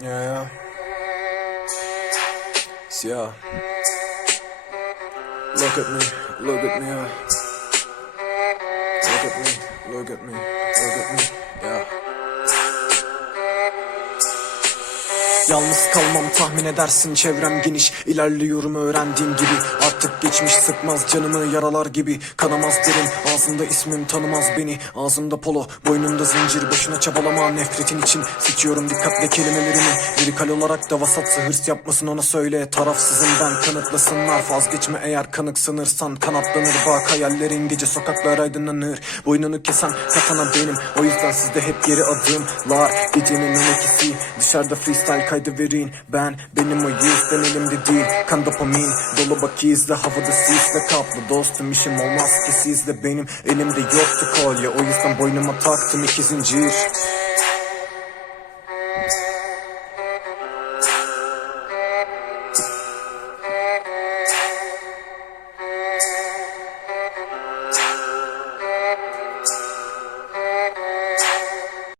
Yeah, yeah. Yeah. Look at me, look at me, yeah. Look at me, look at me, look at me, yeah. Yalnız kalmam tahmin edersin çevrem geniş İlerliyorum öğrendiğim gibi Artık geçmiş sıkmaz canımı yaralar gibi Kanamaz derin. Ağzında ismim tanımaz beni. Ağzımda polo boynumda zincir Boşuna çabalama nefretin için Seçiyorum dikkatle kelimelerimi. Lirikal olarak da vasatsa hırs yapmasın ona söyle. Tarafsızım ben kanıtlasınlar. Vazgeçme eğer kanık sanırsan Kanatlanır bak hayallerin gece sokaklar aydınlanır. Boynunu kesen katana benim. O yüzden sizde hep geri adımlar. Gecenin 12'si dışarıda freestyle kaydı verin. Ben benim o yüzden elimde değil. Kan dopamin. Dolu bak izle Havada sisle kaplı dostum işim olmaz ki sizle Benim elimde yoktu kolye. O yüzden boynuma taktım iki zincir